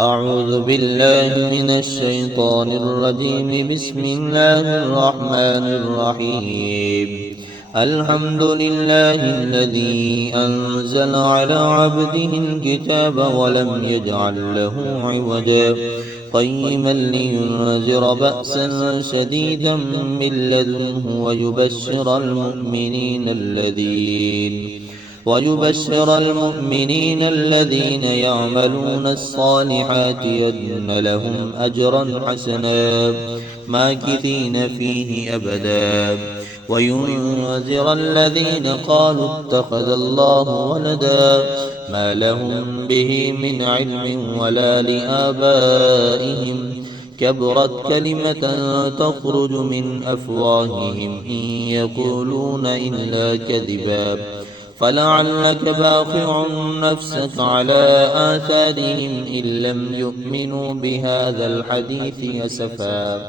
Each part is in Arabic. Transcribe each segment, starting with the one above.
أعوذ بالله من الشيطان الرجيم. بسم الله الرحمن الرحيم. الحمد لله الذي أنزل على عبده الكتاب ولم يجعل له عوجا قيما لينذر بأسا شديدا من لدنه ويبشر المؤمنين الذين يعملون الصالحات أن لهم أجرا حسنا ماكثين فيه أبدا وينذر الذين قالوا اتخذ الله ولدا ما لهم به من علم ولا لآبائهم كبرت كلمة تخرج من أفواههم إن يقولون إلا كذبا فلعلك باخع نفسك على آثارهم إن لم يؤمنوا بهذا الحديث أسفا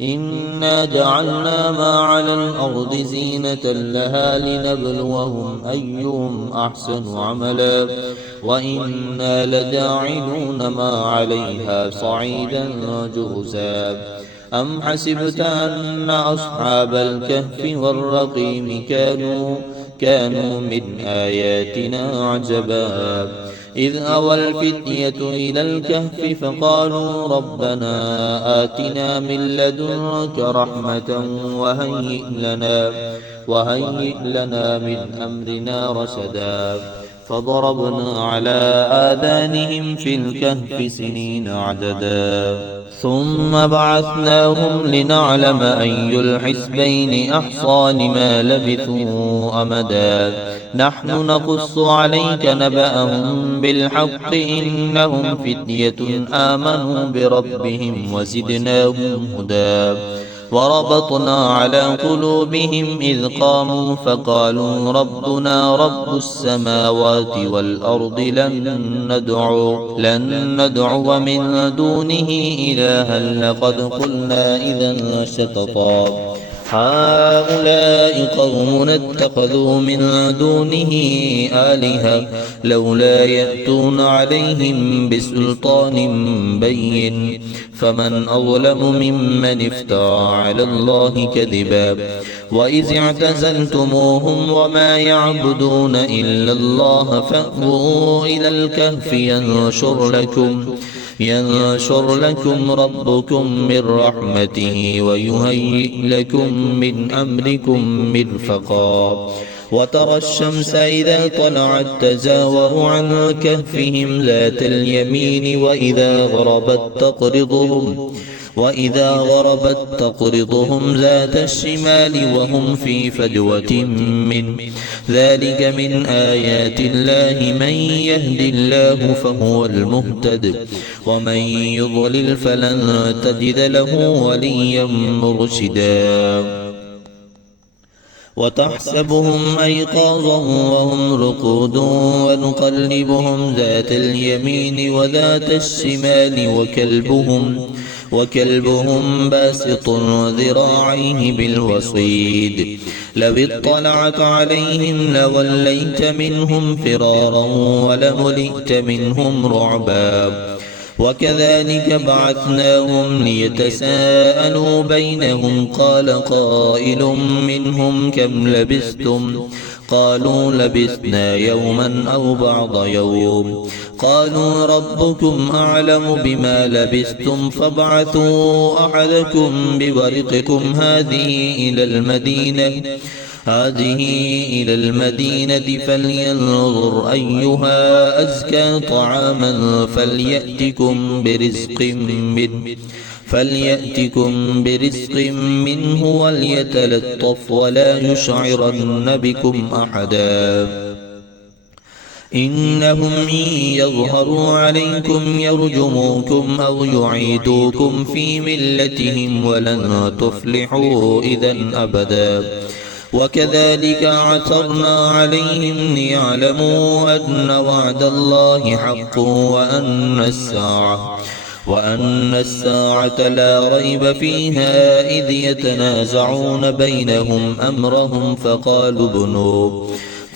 إنا جعلنا ما على الأرض زينة لها لنبلوهم أيهم أحسن عملا وإنا لجاعلون ما عليها صعيدا جرزا أم حسبت أن أصحاب الكهف والرقيم كانوا من آياتنا عجبا إذ أوى الفتية إلى الكهف فقالوا ربنا آتنا من لدنك رحمة وهيئ لنا من أمرنا رشدا فضربنا على آذانهم في الكهف سنين عددا ثم بعثناهم لنعلم أي الحزبين أحصى لما لبثوا أمدا نحن نقص عليك نبأهم بالحق إنهم فتية آمنوا بربهم وزدناهم هدى وربطنا على قلوبهم إذ قاموا فقالوا ربنا رب السماوات والأرض لن ندعو من دونه إلها لقد قلنا إذا شططا هؤلاء قومنا اتخذوا من دونه آلهة لولا يأتون عليهم بسلطان بين فمن أظلم ممن افترى على الله كذبا وإذ اعتزلتموهم وما يعبدون إلا الله فأووا إلى الكهف ينشر لكم ربكم من رحمته ويهيئ لكم من أمركم مرفقا وترى الشمس إذا طلعت تزاور عن كهفهم ذات اليمين وإذا غربت تقرضهم ذات الشمال وهم في فجوة من ذلك من آيات الله من يهد الله فهو المهتد ومن يضلل فلن تجد له وليا مرشدا وتحسبهم أيقاظا وهم رقود ونقلبهم ذات اليمين وذات الشمال وكلبهم باسط ذراعيه بالوصيد لو اطلعت عليهم لوليت منهم فرارا ولملئت منهم رعبا وكذلك بعثناهم ليتساءلوا بينهم قال قائل منهم كم لبثتم قالوا لبثنا يوما أو بعض يوم قالوا ربكم أعلم بما لبثتم فابعثوا أحدكم بورقكم هذه إلى المدينة فلينظر أيها أزكى طعاما فليأتكم برزق منه وليتلطف ولا يشعرن بكم أحدا إنهم إن يظهروا عليكم يرجموكم أو يعيدوكم في ملتهم ولن تفلحوا إذا أبدا وكذلك عثرنا عليهم ليعلموا أن وعد الله حق وأن الساعة لا ريب فيها إذ يتنازعون بينهم أمرهم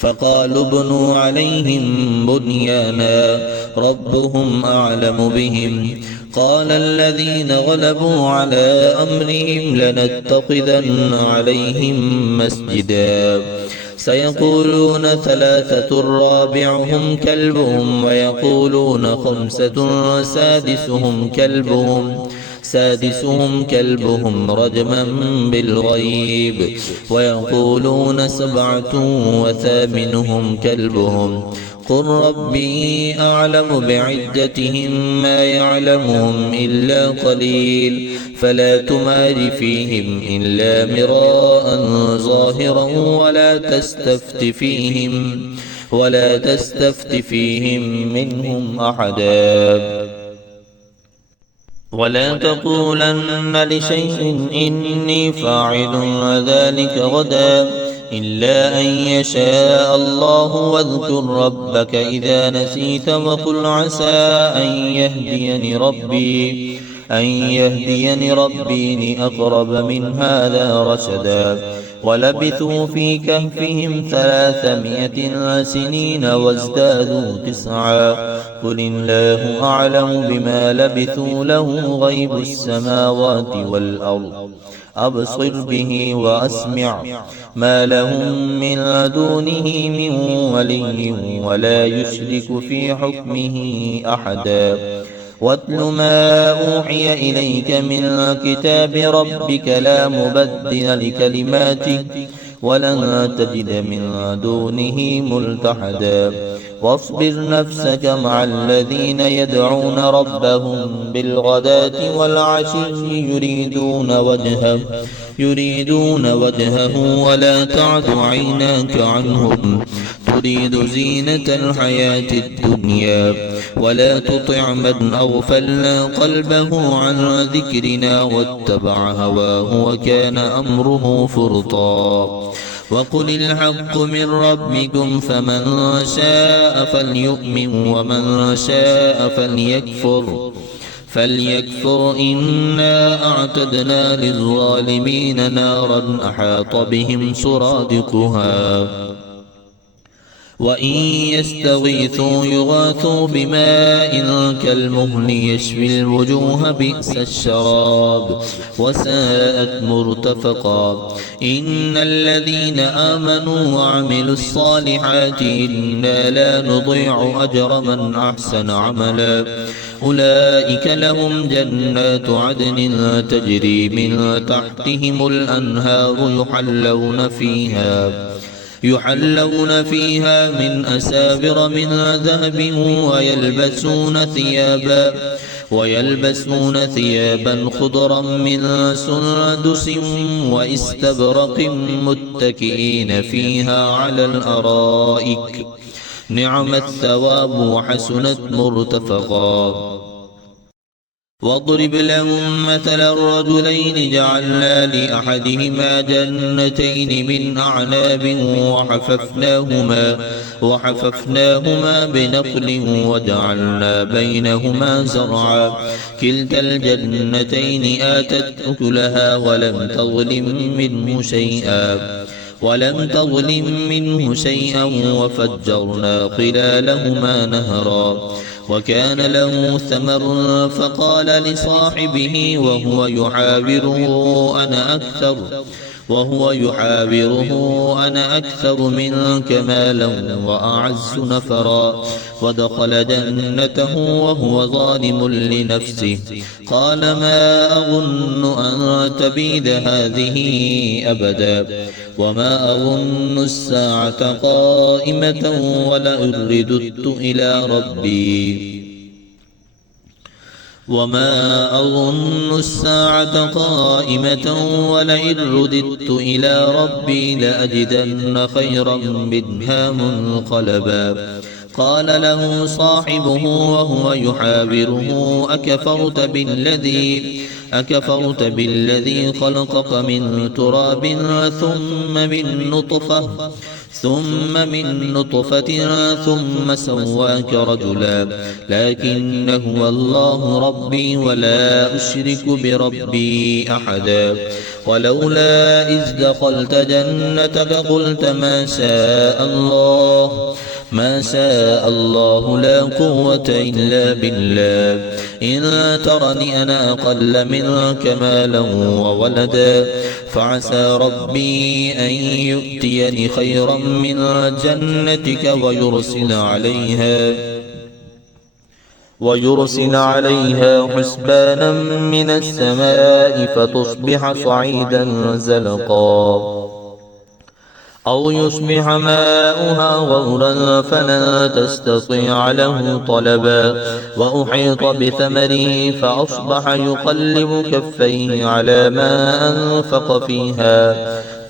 فقالوا ابنوا عليهم بنيانا ربهم أعلم بهم. قال الذين غلبوا على أمرهم لنتخذن عليهم مسجدا سيقولون ثلاثة رابعهم كلبهم ويقولون خمسة سادسهم كلبهم رجما بالغيب ويقولون سبعة وثامنهم كلبهم قل ربي أعلم بعدتهم ما يعلمهم إلا قليل فلا تمار فيهم إلا مراء ظاهرا ولا تستفت فيهم منهم أحدا ولا تقولن لشيء إني فاعل ذلك غدا إلا أن يشاء الله واذكر ربك إذا نسيت وقل عسى أن يهديني ربي لأقرب من هذا رشدا ولبثوا في كهفهم 300 سنين وازدادوا 9 قل الله أعلم بما لبثوا له غيب السماوات والأرض أبصر به وأسمع ما لهم من دونه من ولي ولا يشرك في حكمه أحدا واتل ما أوحي إليك من كتاب ربك لا مبدل لكلماته ولن تجد من دونه ملتحدا واصبر نفسك مع الذين يدعون ربهم بالغداة والعشي يريدون وجهه ولا تعد عيناك عنهم تريد زينة الحياة الدنيا ولا تطع من أغفلنا قلبه عن ذكرنا واتبع هواه وكان أمره فرطا وقل الحق من ربكم فمن شاء فليؤمن ومن شاء فليكفر إنا أعتدنا للظالمين نارا أحاط بهم سرادقها وإن يستغيثوا يغاثوا بماء كالمهل يشفي الوجوه بئس الشراب وساءت مرتفقا إن الذين آمنوا وعملوا الصالحات إنا لا نضيع أجر من أحسن عملا أولئك لهم جنات عدن تجري من تحتهم الأنهار يحلون فيها من أسابر من ذهب ويلبسون ثيابا خضرا من سندس واستبرق متكئين فيها على الأرائك نعم الثواب وحسنت مرتفقا واضرب لهم مثل الرجلين جعلنا لأحدهما جنتين من أعناب وحففناهما بنخل وجعلنا بينهما زرعا كلتا الجنتين آتت أكلها ولم تظلم منه شيئا وفجرنا خلالهما نهرا وكان له ثمر فقال لصاحبه وهو يحاوره أنا أكثر منك مالا وأعز نفرا ودخل جنته وهو ظالم لنفسه قال ما أظن أن تبيد هذه أبدا وما أظن الساعة قائمة ولئن رددت إلى ربي لأجدن خيرا منها منقلبا قال له صاحبه وهو يحاوره أكفرت بالذي خلقك من تراب ثم من نطفة ثم سواك رجلا لكن هو الله ربي ولا أشرك بربي أحدا ولولا إذ دخلت جنتك قلت ما شاء الله ما شاء الله لا قوة إلا بالله. إن ترني أنا أقل منك مالا وولدا فعسى ربي أن يؤتيني خيرا من جنتك ويرسل عليها حسبانا من السماء فتصبح صعيدا زلقا أو يصبح ماؤها غورا فلن تستطيع له طلبا وأحيط بثمره فأصبح يقلب كفيه على ما أنفق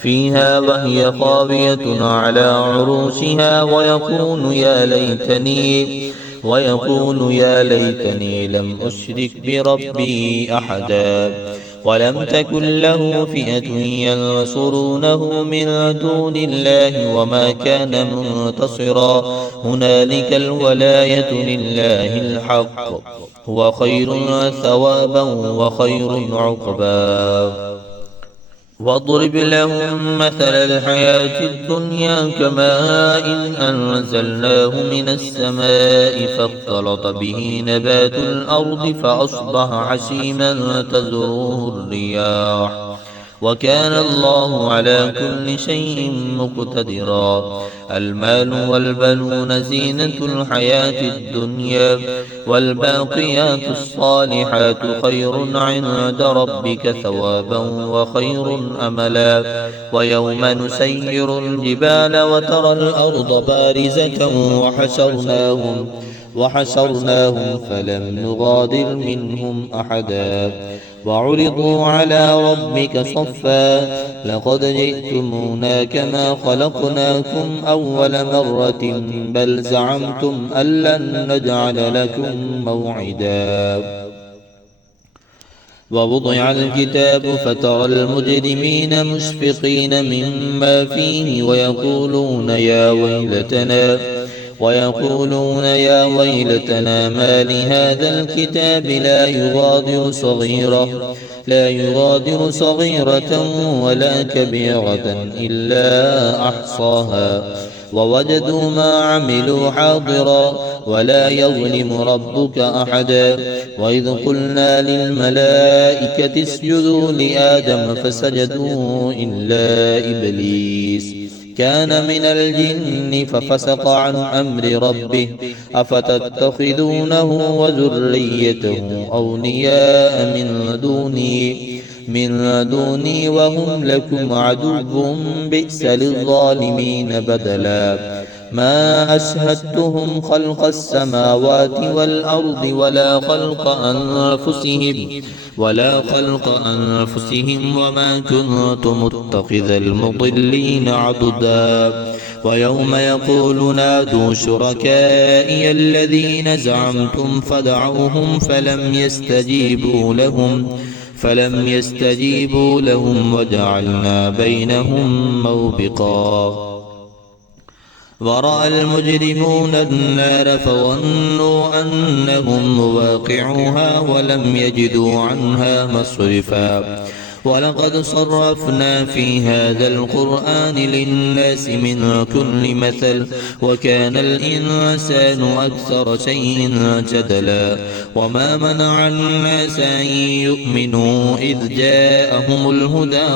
فيها وهي خاوية على عروشها ويقول يا ليتني لم أشرك بربي أحدا ولم تكن له فئة ينصرونه من دون الله وما كان منتصرا. هنالك الولاية لله الحق هو خير ثوابا وخير عقبا. واضرب لهم مثل الحياة الدنيا كماء أنزلناه من السماء فاختلط به نبات الأرض فأصبح حشيما تذروه الرياح وكان الله على كل شيء مقتدرا. المال والبنون زينة الحياة الدنيا والباقيات الصالحات خير عند ربك ثوابا وخير أملا. ويوم نسير الجبال وترى الأرض بارزة وحشرناهم فلم نغادر منهم أحدا وعرضوا على ربك صفا لقد جئتمونا كما خلقناكم أول مرة بل زعمتم أن لن نجعل لكم موعدا. ووضع الكتاب فترى المجرمين مشفقين مما فيه ويقولون يا ويلتنا ما لهذا الكتاب لا يغادر صغيرة ولا كبيرة إلا أحصاها ووجدوا ما عملوا حاضرا ولا يظلم ربك أحدا. وإذ قلنا للملائكة اسجدوا لآدم فسجدوا إلا إبليس كان من الجن ففسق عن أمر ربه أفتتخذونه وذريته أولياء من دوني وهم لكم عدو بئس للظالمين بدلا. ما أشهدتهم خلق السماوات والأرض ولا خلق أنفسهم وما كنت متخذ المضلين عضدا. ويوم يقول نادوا شركائي الذين زعمتم فدعوهم فلم يستجيبوا لهم وجعلنا بينهم موبقا. ورأى المجرمون النار فظنوا أنهم مواقعوها ولم يجدوا عنها مصرفا. ولقد صرفنا في هذا القرآن للناس من كل مثل وكان الإنسان أكثر شيء جدلا. وما منع الناس أن يؤمنوا إذ جاءهم الهدى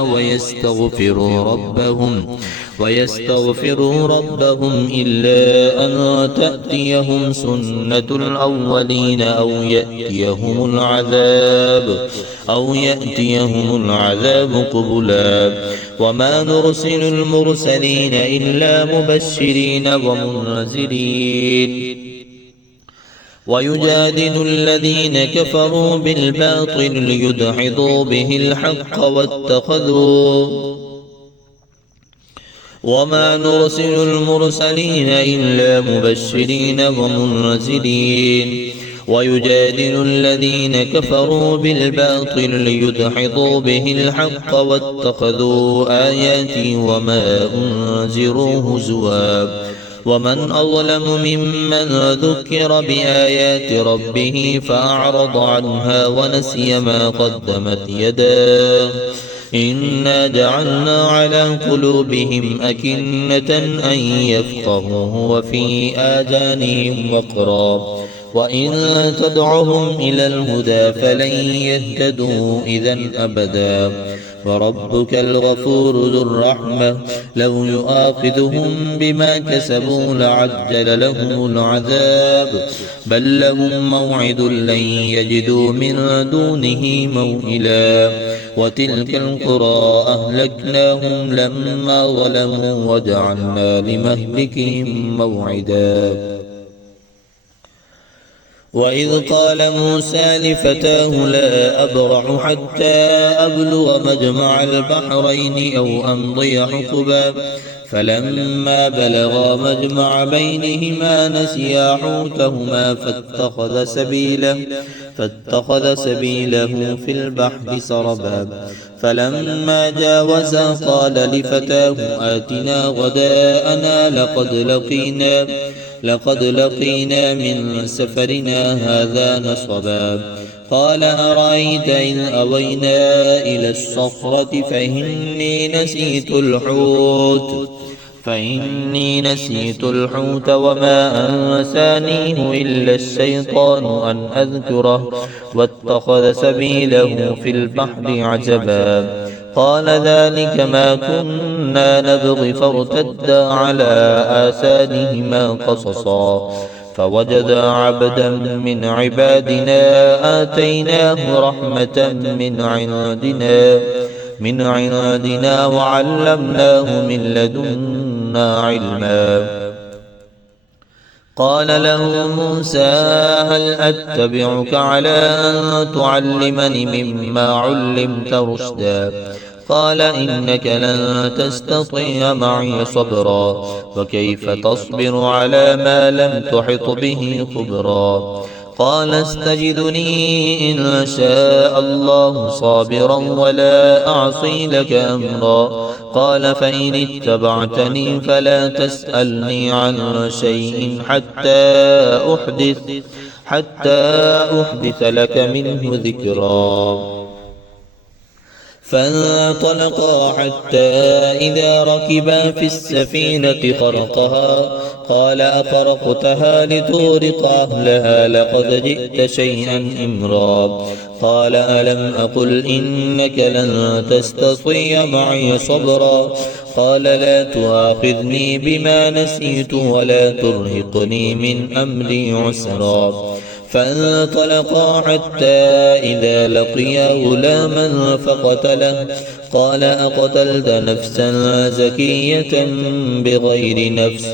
ويستغفروا ربهم إلا أن تأتيهم سنة الأولين أو يأتيهم العذاب قبلا. وما نرسل المرسلين إلا مبشرين ومنذرين ويجادل الذين كفروا بالباطل ليدحضوا به الحق وما نرسل المرسلين إلا مبشرين ومنذرين ويجادل الذين كفروا بالباطل ليدحضوا به الحق واتخذوا آياتي وما أنذروا هزوا. ومن أظلم ممن ذكر بآيات ربه فأعرض عنها ونسي ما قدمت يداه إنا جعلنا على قلوبهم أكنة أن يفقهوه وفي آذانهم وقرا وإن تدعهم إلى الهدى فلن يهتدوا إذا أبدا وربك الغفور ذو الرحمة لو يؤاخذهم بما كسبوا لعجل لهم العذاب بل لهم موعد لن يجدوا من دونه موئلا وتلك القرى أهلكناهم لما ظلموا وجعلنا لمهلكهم موعدا وإذ قال موسى لفتاه لا أبرح حتى أبلغ مجمع البحرين أو أمضي حقبا فلما بلغا مجمع بينهما نسيا حوتهما فاتخذ سبيله في البحر سربا فلما جاوزا قال لفتاه آتنا غداءنا لقد لقينا من سفرنا هذا نصبا قال أرأيت إن أوينا إلى الصخرة فإني نسيت الحوت وما أنسانيه إلا الشيطان أن أذكره واتخذ سبيله في البحر عجبا قال ذلك ما كنا نبغي فارتدا على آثارهما قصصا فوجدا عبدا من عبادنا آتيناه رحمة من عندنا وعلمناه من لدنا علما قال له موسى هل أتبعك على أن تعلمني مما علمت رشدا قال إنك لن تستطيع معي صبرا وكيف تصبر على ما لم تحط به خبرا قال استجدني إن شاء الله صابرا ولا أعصي لك أمرا قال فإن اتبعتني فلا تسألني عن شيء حتى أحدث لك منه ذكرا فانطلقا حتى إذا ركبا في السفينة خرقها قال أخرقتها لتغرق أهلها لقد جئت شيئا إمرا قال ألم أقل إنك لن تستطيع معي صبرا قال لا تؤاخذني بما نسيت ولا ترهقني من أمري عسرا فانطلقا حتى إذا لقيا غلاما فقتله قال أقتلت نفسا زكية بغير نفس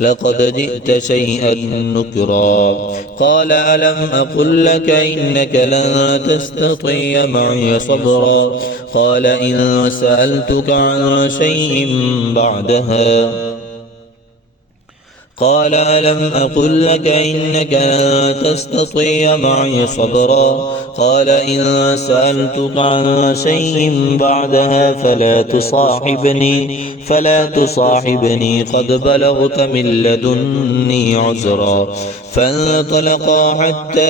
لقد جئت شيئا نكرا قال ألم أقل لك إنك لن تستطيع معي صبرا قال إن سألتك عن شيء بعدها قال ألم أقل لك إنك لن تستطيع معي صبرا قال إن سألتك عن شيء بعدها فلا تصاحبني قد بلغت من لدني عذرا فانطلقا حتى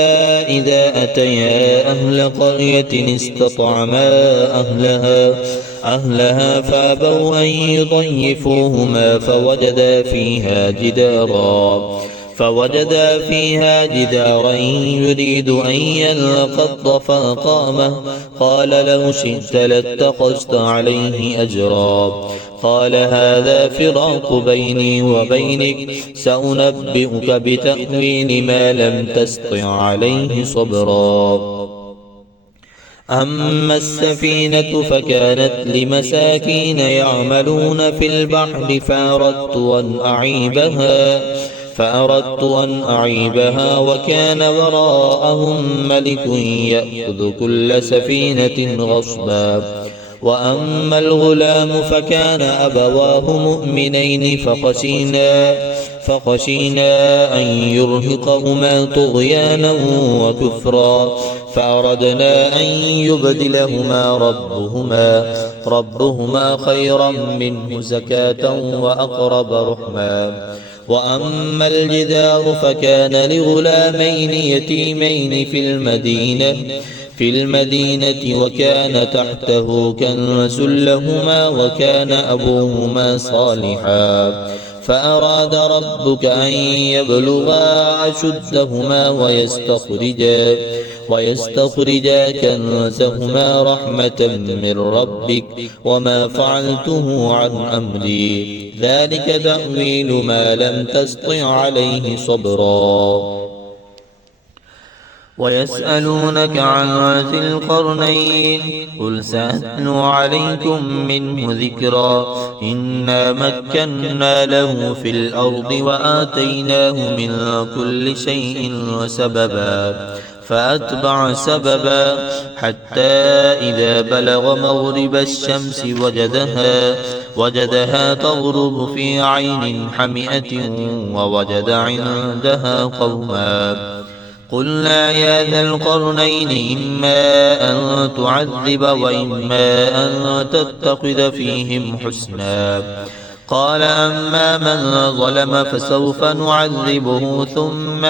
إذا أتيا أهل قرية استطعما أهلها فأبوا أن يضيفوهما فوجدا فيها جدارا يريد أن ينقض فأقامه قال لو شئت لاتخذت عليه أجرا قال هذا فراق بيني وبينك سأنبئك بتأويل ما لم تستطع عليه صبرا أما السفينة فكانت لمساكين يعملون في البحر فأردت أن أعيبها وكان وراءهم ملك يأخذ كل سفينة غصبا وأما الغلام فكان أبواه مؤمنين فخشينا أن يرهقهما طغيانا وكفرا فأردنا أن يبدلهما ربهما خيرا منه زكاة وأقرب رحما وأما الجدار فكان لغلامين يتيمين في المدينة وكان تحته كنز لهما وكان أبوهما صالحا فأراد ربك أن يبلغا أشدهما ويستخرجا كنزهما رحمة من ربك وما فعلته عن أمري ذلك تأويل ما لم تسطع عليه صبرا. ويسألونك عن ذي القرنين قل سأتلو عليكم منه ذكرا إنا مكنا له في الأرض وآتيناه من كل شيء سببا فأتبع سببا حتى إذا بلغ مغرب الشمس وجدها تغرب في عين حمئة ووجد عندها قوما قلنا يا ذا القرنين إما أن تعذب وإما أن تتخذ فيهم حسنا قال أما من ظلم فسوف نعذبه ثم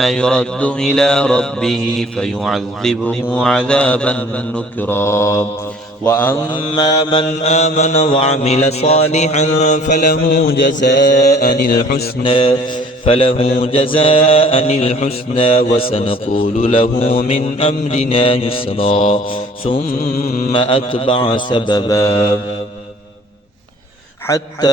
يرد إلى ربه فيعذبه عذابا نكرا وأما من آمن وعمل صالحا فله جزاء الحسنى وسنقول له من أمرنا يسرا ثم أتبع سببا حتى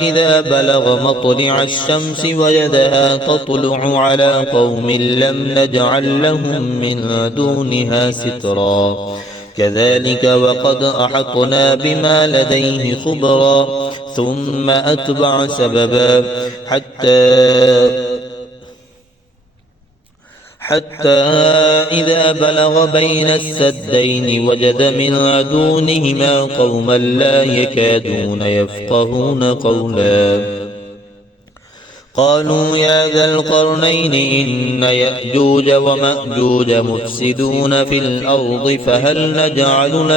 إذا بلغ مطلع الشمس وجدها تطلع على قوم لم نجعل لهم من دونها سترا كذلك وقد أحطنا بما لديه خبرا ثم أتبع سببا حتى إذا بلغ بين السدين وجد من دونهما قوما لا يكادون يفقهون قولا قالوا يا ذا القرنين إن يأجوج ومأجوج مفسدون في الأرض فهل نجعل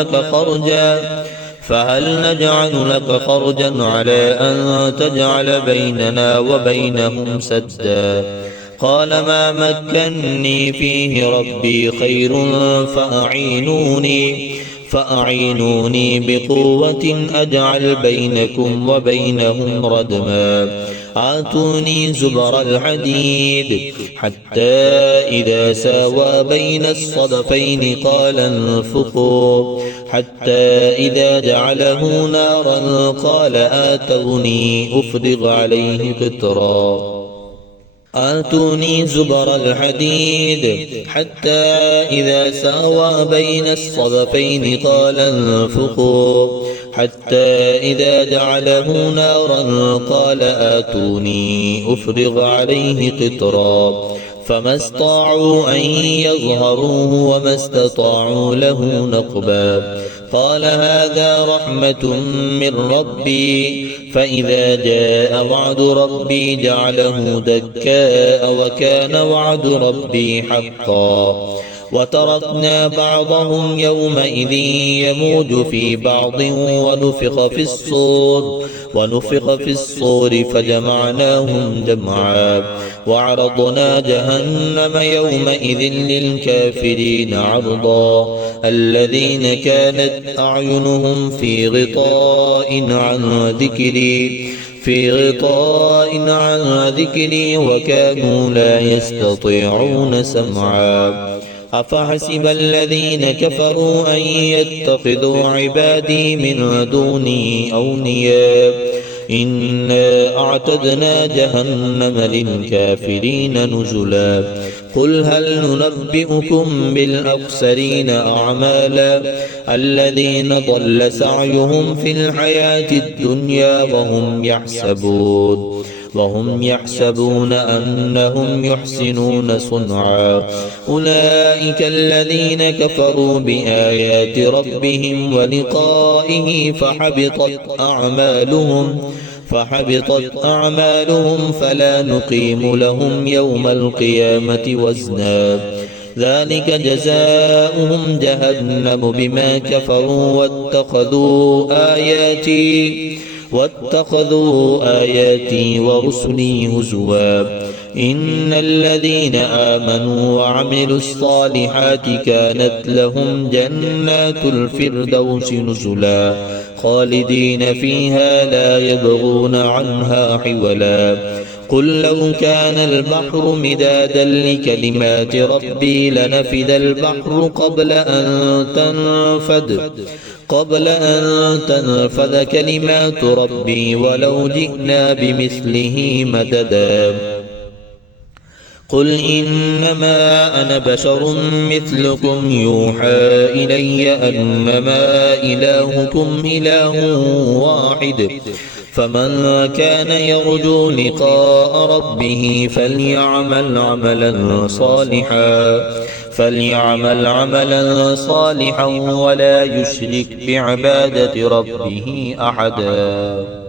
لك خرجا على أن تجعل بيننا وبينهم سدا قال ما مكني فيه ربي خير فأعينوني بقوة أجعل بينكم وبينهم ردما آتوني زبر الحديد حتى إذا ساوى بين الصدفين قال انفخوا حتى إذا جعله نارا قال آتوني زبر الحديد حتى إذا ساوى بين الصدفين قال انفخوا حتى إذا جعله نارا قال آتوني أفرغ عليه قطرا فما استطاعوا أن يظهروه وما استطاعوا له نقبا قال هذا رحمة من ربي فإذا جاء وعد ربي جعله دكاء وكان وعد ربي حقا وتركنا بعضهم يومئذ يموج في بعض ونفخ في الصور فجمعناهم جمعا وعرضنا جهنم يومئذ للكافرين عرضا الذين كانت أعينهم في غطاء عن ذكري وكانوا لا يستطيعون سمعا أفحسب الذين كفروا أن يتخذوا عبادي من دوني أولياء إنا أعتدنا جهنم للكافرين نزلا قل هل ننبئكم بالأخسرين أعمالا الذين ضل سعيهم في الحياة الدنيا وهم يحسبون أنهم يحسنون صنعا أولئك الذين كفروا بآيات ربهم ولقائه فحبطت أعمالهم فلا نقيم لهم يوم القيامة وزنا ذلك جزاؤهم جهنم بما كفروا واتخذوا واتخذوا آياتي ورسلي هزوا إن الذين آمنوا وعملوا الصالحات كانت لهم جنات الفردوس نزلا خالدين فيها لا يبغون عنها حولا قل لو كان البحر مدادا لكلمات ربي لنفد البحر قبل أن تنفذ كلمات ربي ولو جئنا بمثله مددا قل إنما أنا بشر مثلكم يوحى إلي أنما إلهكم إله واحد فمن كان يرجو لقاء ربه فليعمل عملا صالحا ولا يشرك بعبادة ربه أحدا.